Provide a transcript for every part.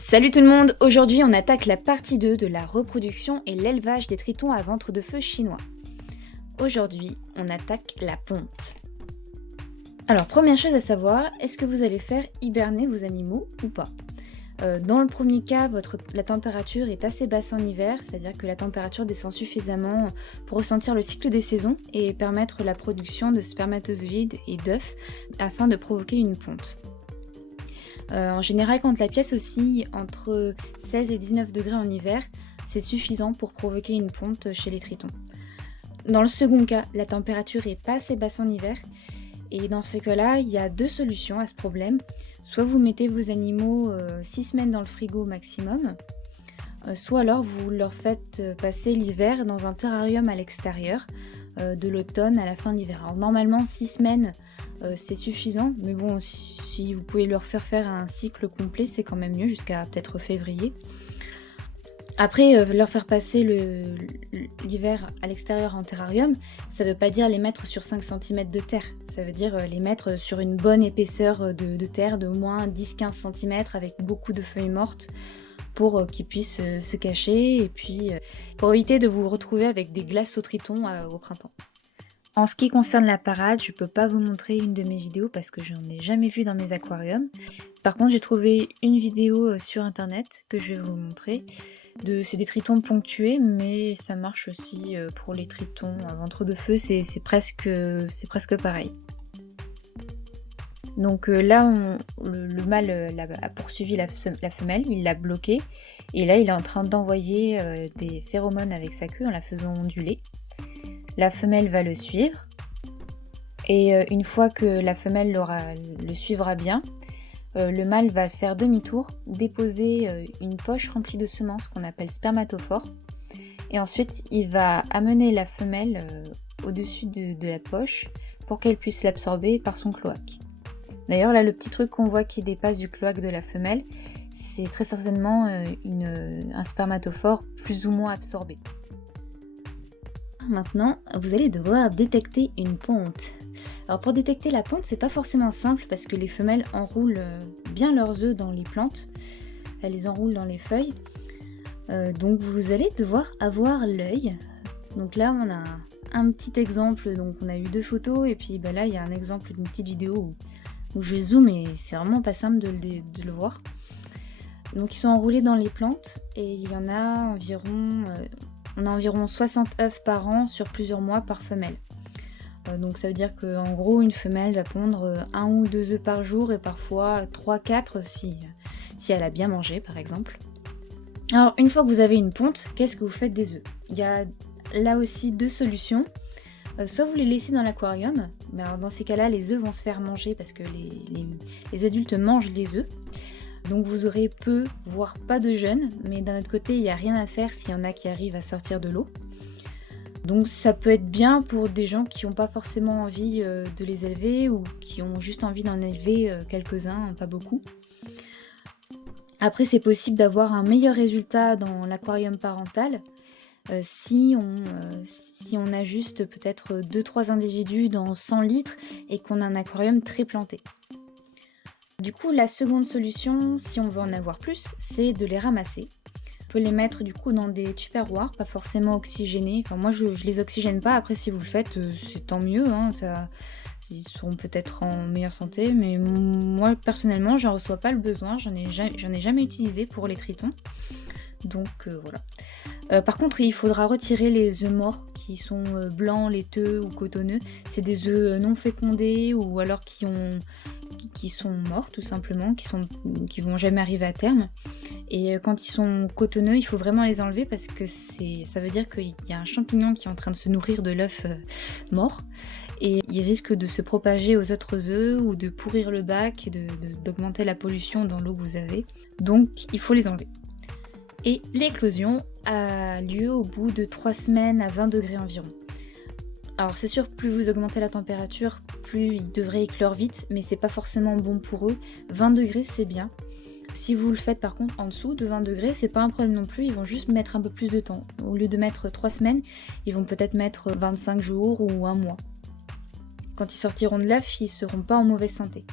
Salut tout le monde, aujourd'hui on attaque la partie 2 de la reproduction et l'élevage des tritons à ventre de feu chinois. Aujourd'hui on attaque la ponte. Alors première chose à savoir, est-ce que vous allez faire hiberner vos animaux ou pas? Dans le premier cas, la température est assez basse en hiver, c'est-à-dire que la température descend suffisamment pour ressentir le cycle des saisons et permettre la production de spermatozoïdes et d'œufs afin de provoquer une ponte. En général, quand la pièce oscille entre 16 et 19 degrés en hiver, c'est suffisant pour provoquer une ponte chez les tritons. Dans le second cas, la température est pas assez basse en hiver, et dans ces cas-là, il y a deux solutions à ce problème. Soit vous mettez vos animaux 6 semaines dans le frigo maximum, soit alors vous leur faites passer l'hiver dans un terrarium à l'extérieur, de l'automne à la fin de l'hiver. Alors normalement 6 semaines c'est suffisant, mais bon, si vous pouvez leur faire un cycle complet, c'est quand même mieux, jusqu'à peut-être février. Après, leur faire passer l'hiver à l'extérieur en terrarium, ça veut pas dire les mettre sur 5 cm de terre, ça veut dire les mettre sur une bonne épaisseur de terre de moins 10-15 cm avec beaucoup de feuilles mortes pour qu'ils puissent se cacher et puis pour éviter de vous retrouver avec des glaces au triton au printemps. En ce qui concerne la parade, je peux pas vous montrer une de mes vidéos parce que j'en ai jamais vu dans mes aquariums. Par contre, j'ai trouvé une vidéo sur internet que je vais vous montrer. C'est des tritons ponctués, mais ça marche aussi pour les tritons à ventre de feu, c'est presque pareil. Donc là, le mâle a poursuivi la femelle, il l'a bloquée, et là il est en train d'envoyer des phéromones avec sa queue en la faisant onduler. La femelle va le suivre, et une fois que la femelle le suivra bien, le mâle va faire demi-tour, déposer une poche remplie de semences qu'on appelle spermatophores, et ensuite il va amener la femelle au-dessus de la poche pour qu'elle puisse l'absorber par son cloaque. D'ailleurs là, le petit truc qu'on voit qui dépasse du cloaque de la femelle, c'est très certainement un spermatophore plus ou moins absorbé. Maintenant, vous allez devoir détecter une ponte. Alors pour détecter la ponte, c'est pas forcément simple parce que les femelles enroulent bien leurs œufs dans les plantes. Elles les enroulent dans les feuilles. Donc vous allez devoir avoir l'œil. Donc là on a un petit exemple, donc on a eu 2 photos et puis là il y a un exemple d'une petite vidéo où je zoome et c'est vraiment pas simple de le voir. Donc ils sont enroulés dans les plantes et il y en a environ... On a environ 60 œufs par an sur plusieurs mois par femelle. Donc ça veut dire qu'en gros une femelle va pondre 1 ou 2 œufs par jour et parfois 3-4 si elle a bien mangé par exemple. Alors une fois que vous avez une ponte, qu'est-ce que vous faites des œufs? Il y a là aussi 2 solutions. Soit vous les laissez dans l'aquarium, mais alors dans ces cas-là les œufs vont se faire manger parce que les adultes mangent les œufs. Donc vous aurez peu, voire pas de jeunes, mais d'un autre côté, il n'y a rien à faire s'il y en a qui arrivent à sortir de l'eau. Donc ça peut être bien pour des gens qui n'ont pas forcément envie de les élever ou qui ont juste envie d'en élever quelques-uns, pas beaucoup. Après, c'est possible d'avoir un meilleur résultat dans l'aquarium parental si on a juste peut-être 2-3 individus dans 100 litres et qu'on a un aquarium très planté. Du coup, la seconde solution, si on veut en avoir plus, c'est de les ramasser. On peut les mettre du coup dans des tupperwares, pas forcément oxygénés. Enfin, moi, je les oxygène pas. Après, si vous le faites, c'est tant mieux. Ils seront peut-être en meilleure santé. Mais moi, personnellement, j'en reçois pas le besoin. J'en ai jamais utilisé pour les tritons. Donc, voilà. Par contre, il faudra retirer les œufs morts qui sont blancs, laiteux ou cotonneux. C'est des œufs non fécondés ou alors qui sont morts tout simplement, qui vont jamais arriver à terme. Et quand ils sont cotonneux, il faut vraiment les enlever parce que ça veut dire qu'il y a un champignon qui est en train de se nourrir de l'œuf mort et il risque de se propager aux autres œufs ou de pourrir le bac, d'augmenter la pollution dans l'eau que vous avez. Donc il faut les enlever. Et l'éclosion a lieu au bout de 3 semaines à 20 degrés environ. Alors c'est sûr, plus vous augmentez la température, plus ils devraient éclore vite, mais c'est pas forcément bon pour eux. 20 degrés c'est bien. Si vous le faites par contre en dessous de 20 degrés, c'est pas un problème non plus, ils vont juste mettre un peu plus de temps. Au lieu de mettre 3 semaines, ils vont peut-être mettre 25 jours ou 1 mois. Quand ils sortiront de l'œuf, ils seront pas en mauvaise santé.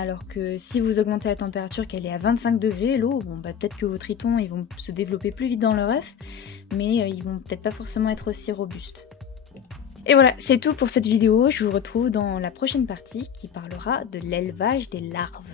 Alors que si vous augmentez la température, qu'elle est à 25 degrés, l'eau, bon, bah, peut-être que vos tritons ils vont se développer plus vite dans leur œuf, mais ils vont peut-être pas forcément être aussi robustes. Et voilà, c'est tout pour cette vidéo. Je vous retrouve dans la prochaine partie qui parlera de l'élevage des larves.